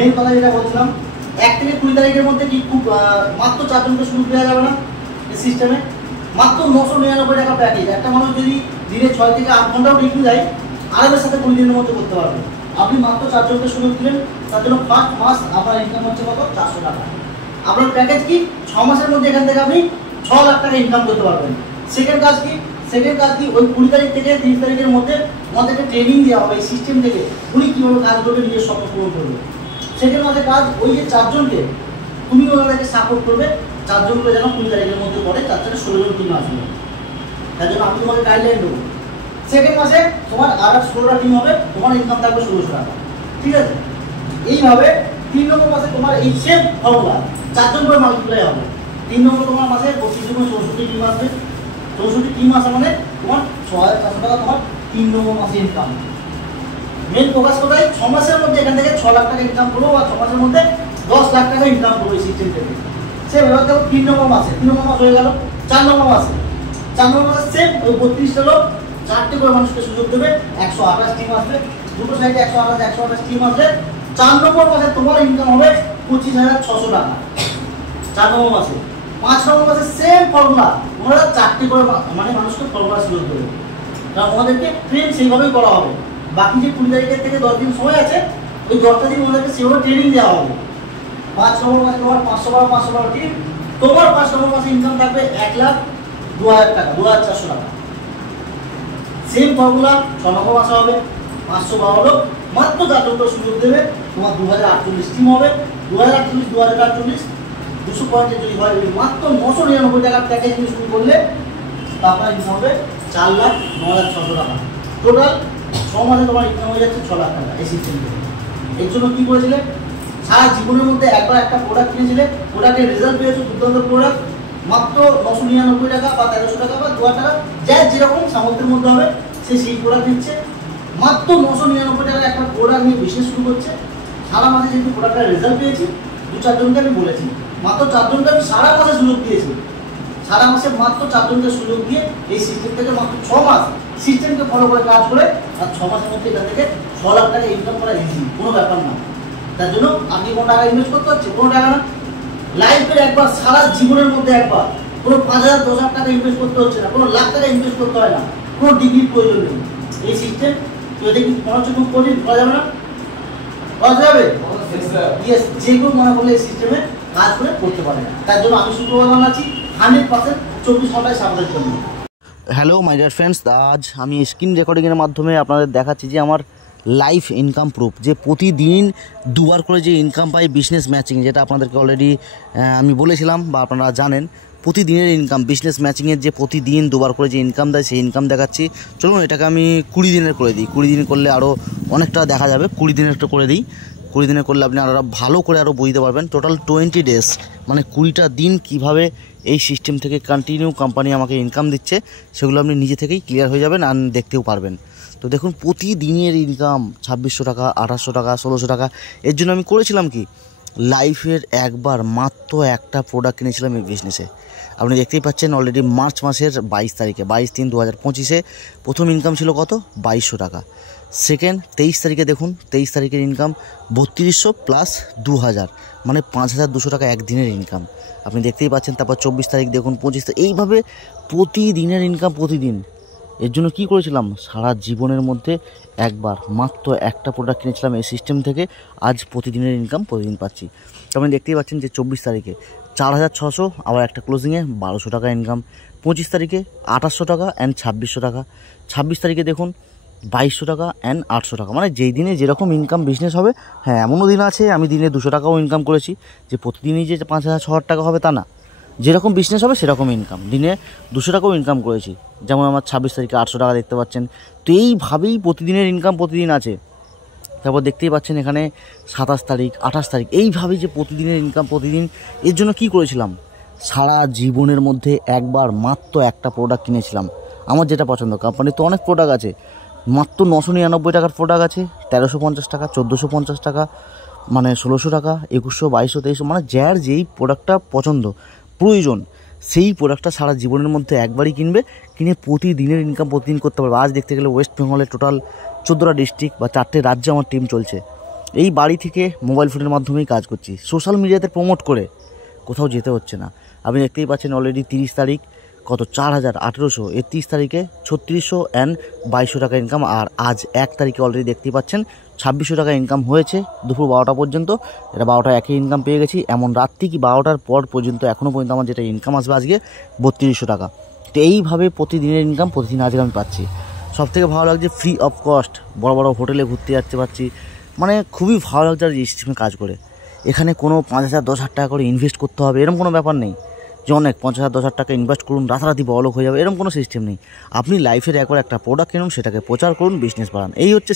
Main কথা যেটা বলছিলাম, 1 থেকে 20 তারিখের মধ্যে কি খুব মাত্র 4 জনকে সুযোগ দেওয়া যাবে না এই সিস্টেমে? মাত্র 999 টাকা প্যাকেজ। একটা মানুষ যদি দিনে 6 থেকে 8 ঘন্টাও ডিউটি দেয়, আরামের সাথে 20 দিনের মধ্যে করতে পারবে। আপনি মাত্র 4 জনকে সুযোগ দিলেন, তার জন্য ফার্স্ট মাস আপনার ইনকাম হচ্ছে কত? 400 টাকা। আপনার প্যাকেজ কি 6 মাসের মধ্যে এখান থেকে আপনি 6 লাখ টাকা ইনকাম করতে পারবেন। সেকেন্ড কাজ কি ওই 20 তারিখ থেকে 30 তারিখের মধ্যে আমাদেরকে ট্রেনিং দেওয়া হবে এই সিস্টেম থেকে, উনি কীভাবে কাজ করবে, নিজের স্বপ্ন পূরণ করবে। সেকেন্ড মাসে কাজ ওই যে 4 জনকে তুমি ওনাদেরকে সাপোর্ট করবে, 4 জনকে যেন 20 তারিখের মধ্যে পড়ে, 4 থেকে 16 জন টিম আসবে। তার জন্য আমি তোমাকে গাইডলাইন দেবো। সেকেন্ড মাসে তোমার আর 16টা টিম হবে, তোমার ইনকাম থাকবে 1600 টাকা। ঠিক আছে? এইভাবে 3 নম্বর মাসে তোমার এই সেম ফর্মুলা 4 জন করে মাল্টিপ্লাই হবে। 3 নম্বর তোমার মাসে 25 জন 64 টিম আসবে। 64 টিম আসা মানে তোমার 6400 টাকা তোমার 3 নম্বর মাসে ইনকাম। মেন ফোকাস কোথায়? 6 মাসের মধ্যে এখান থেকে 6 লাখ টাকা ইনকাম করবো, বা 6 মাসের মধ্যে 10 লাখ টাকা ইনকাম করবো এই সিস্টেম থেকে। সে এবার দেখো 3 নম্বর মাসে, 3 নম্বর মাস হয়ে গেল। 4 নম্বর মাসে সেম ওই 32টা লোক 4টে করে মানুষকে সুযোগ দেবে, 128 টিম আসবে, দুটো সাইডে 128 টিম আসবে। 4 নম্বর মাসে তোমার ইনকাম হবে 25,600 টাকা 4 নম্বর মাসে। 5 নম্বর মাসে সেম ফর্মুলা, ওনারা 4টে করে মানে মানুষকে ফর্মুলা সুযোগ দেবে, কারণ ওনাদেরকে ট্রেন সেইভাবেই করা হবে। বাকি যে 20 তারিখের থেকে 10 দিন সময় আছে, ওই 10টা দিন ওদেরকে সেভাবে ট্রেনিং দেওয়া হবে। 5 নম্বর মাসে তোমার 512 টিম, তোমার 5 নম্বর মাসে ইনকাম থাকবে 1,02,000 টাকা, 2,400 টাকা। সেম ফর্মুলা 6 নম্বর মাসে হবে 512 লোক, মাত্র 4 জনকে সুযোগ দেবে, তোমার 2048 টিম হবে। 2048 200 পয়েন্টে যদি হয়, মাত্র 999 টাকার প্যাকেজ নিয়ে শুরু করলে আপনার ইনকাম হবে 4,09,600 টাকা। টোটাল 6 মাসে তোমার ইনকাম হয়ে যাচ্ছে 6 লাখ টাকা এই সিস্টেম থেকে। এর জন্য কী করেছিলে? সারা জীবনের মধ্যে একবার একটা প্রোডাক্ট কিনেছিলে, প্রোডাক্টের রেজাল্ট পেয়েছো, দুর্দান্ত প্রোডাক্ট, মাত্র 999 টাকা বা 1300 টাকা বা 2000 টাকা, যার যেরকম সামর্থ্যের মধ্যে হবে সে সেই প্রোডাক্ট নিচ্ছে। মাত্র 999 টাকা একটা প্রোডাক্ট নিয়ে বিজনেস শুরু করছে। সারা মাসে যেহেতু প্রোডাক্টের রেজাল্ট পেয়েছি, 2-4 জনকে আমি বলেছি, মাত্র 4 জনকে আমি সারা মাসে সুযোগ দিয়েছি। সারা মাসে মাত্র 4 জনকে সুযোগ দিয়ে এই সিস্টেম থেকে মাত্র 6 মাস সিস্টেমকে ফলো করে কাজ করে, আর 6 মাসের মধ্যে এখান থেকে 6 লাখ টাকা ইনকাম করা ইজি, কোনো ব্যাপার না। তার জন্য আপনি কোনো টাকা ইনভেস্ট করতে হচ্ছে? কোনো টাকা না। লাইফের একবার, সারা জীবনের মধ্যে একবার, কোনো 5,000 10,000 টাকা ইনভেস্ট করতে হচ্ছে না, কোনো লাখ টাকা ইনভেস্ট করতে হয় না, কোনো ডিগ্রির প্রয়োজন নেই। এই সিস্টেম কেউ দেখি মনে হচ্ছে খুব কঠিন, করা যাবে না? করা যাবে? ইয়েস, যে কেউ মনে করলে এই সিস্টেমে কাজ করে করতে পারে। তার জন্য আমি সুপ্রভাত জানাচ্ছি 100% 24 ঘন্টায় সাপোর্টের জন্য। হ্যালো মাই ডিয়ার ফ্রেন্ডস, আজ আমি স্ক্রিন রেকর্ডিংয়ের মাধ্যমে আপনাদের দেখাচ্ছি যে আমার লাইফ ইনকাম প্রুফ, যে প্রতিদিন দুবার করে যে ইনকাম পাই বিজনেস ম্যাচিং, যেটা আপনাদেরকে অলরেডি আমি বলেছিলাম বা আপনারা জানেন। প্রতিদিনের ইনকাম বিজনেস ম্যাচিংয়ের যে প্রতিদিন দুবার করে যে ইনকাম দেয়, সেই ইনকাম দেখাচ্ছি। চলুন এটাকে আমি 20 দিনের করে দিই। 20 দিন করলে আরও অনেকটা দেখা যাবে। 20 দিনের একটা করে দিই। 20 দিনে করলে আপনি আরও ভালো করে আরও বুঝতে পারবেন। টোটাল 20 ডেজ মানে 20টা দিন কীভাবে এই সিস্টেম থেকে কন্টিনিউ কোম্পানি আমাকে ইনকাম দিচ্ছে, সেগুলো আপনি নিজে থেকেই ক্লিয়ার হয়ে যাবেন আর দেখতেও পারবেন। তো দেখুন, প্রতিদিনের ইনকাম 2600 টাকা, 2800 টাকা, 1600 টাকা। এর জন্য আমি করেছিলাম কি, লাইফের একবার মাত্র একটা প্রোডাক্ট কিনেছিলাম এই বিজনেসে। আপনি দেখতেই পাচ্ছেন অলরেডি মার্চ মাসের 22 তারিখে, 22/3/2025 প্রথম ইনকাম ছিল কত? 2200 টাকা। সেকেন্ড 23 তারিখে দেখুন, 23 তারিখের ইনকাম 3200 প্লাস 2000, মানে 5200 টাকা একদিনের ইনকাম আপনি দেখতেই পাচ্ছেন। তারপর 24 তারিখ দেখুন, 25 তারিখ, এইভাবে প্রতিদিনের ইনকাম প্রতিদিন। এর জন্য কি করেছিলাম, সারা জীবনের মধ্যে একবার মাত্র একটা প্রোডাক্ট কিনেছিলাম এই সিস্টেম থেকে, আজ প্রতিদিনের ইনকাম প্রতিদিন পাচ্ছি। তো আপনি দেখতেই পাচ্ছেন যে 24 তারিখে 4600, আবার একটা ক্লোজিংয়ে 1200 টাকা ইনকাম। 25 তারিখে 2800 টাকা অ্যান্ড 2600 টাকা। 26 তারিখে দেখুন 2200 টাকা অ্যান্ড 800 টাকা। মানে যেই দিনে যেরকম ইনকাম বিজনেস হবে। হ্যাঁ, এমনও দিন আছে আমি দিনে 200 টাকাও ইনকাম করেছি, যে প্রতিদিনই যে 5,000-6,000 টাকা হবে তা না। যেরকম বিজনেস হবে সেরকম ইনকাম, দিনে 200 টাকাও ইনকাম করেছি। যেমন আমার 26 তারিখে 800 টাকা দেখতে পাচ্ছেন। তো এইভাবেই প্রতিদিনের ইনকাম প্রতিদিন আছে। তারপর দেখতেই পাচ্ছেন এখানে 27 তারিখ, 28 তারিখ, এইভাবেই যে প্রতিদিনের ইনকাম প্রতিদিন। এর জন্য কি করেছিলাম, সারা জীবনের মধ্যে একবার মাত্র একটা প্রোডাক্ট কিনেছিলাম, আমার যেটা পছন্দ। কোম্পানির তো অনেক প্রোডাক্ট আছে, মাত্র 999 টাকার প্রোডাক্ট আছে, 1350 টাকা, 1450 টাকা, মানে 1600 টাকা, 2100, 2200, 2300, মানে যার যেই প্রোডাক্টটা পছন্দ প্রয়োজন সেই প্রোডাক্টটা সারা জীবনের মধ্যে একবারই কিনবে, কিনে প্রতিদিনের ইনকাম প্রতিদিন করতে পারবে। আজ দেখতে গেলে ওয়েস্ট বেঙ্গলে টোটাল 14টা ডিস্ট্রিক্ট বা 4টে রাজ্যে আমার টিম চলছে। এই বাড়ি থেকে মোবাইল ফোনের মাধ্যমেই কাজ করছি, সোশ্যাল মিডিয়াতে প্রমোট করে কোথাও যেতে হচ্ছে না। আপনি দেখতেই পাচ্ছেন অলরেডি 30 তারিখ কত 4,1800, 30 তারিখে 3600 অ্যান্ড 2200 টাকা ইনকাম। আর আজ 1 তারিখে অলরেডি দেখতেই পাচ্ছেন 2600 টাকা ইনকাম হয়েছে দুপুর 12টা পর্যন্ত। এটা 12টা একই ইনকাম পেয়ে গেছি। এমন রাত্রি কি 12টার পর পর্যন্ত এখনও পর্যন্ত আমার যেটা ইনকাম আসবে আজকে 3200 টাকা। তো এইভাবে প্রতিদিনের ইনকাম প্রতিদিন আজকে আমি পাচ্ছি। সবথেকে ভালো লাগছে ফ্রি অফ কস্ট বড় বড় হোটেলে ঘুরতে যাচ্ছে পাচ্ছি, মানে খুবই ভালো লাগছে আর এই সিস্টেমে কাজ করে। এখানে কোনো 5,000 10,000 টাকা করে ইনভেস্ট করতে হবে এরকম কোনো ব্যাপার নেই যে অনেক 50,000 10,000 টাকা ইনভেস্ট করুন রাতারাতি বড়লোক হয়ে যাবে, এরকম কোনো সিস্টেম নেই। আপনি লাইফের একবার একটা প্রোডাক্ট কিনুন, সেটাকে প্রচার করুন, বিজনেস বাড়ান, এই হচ্ছে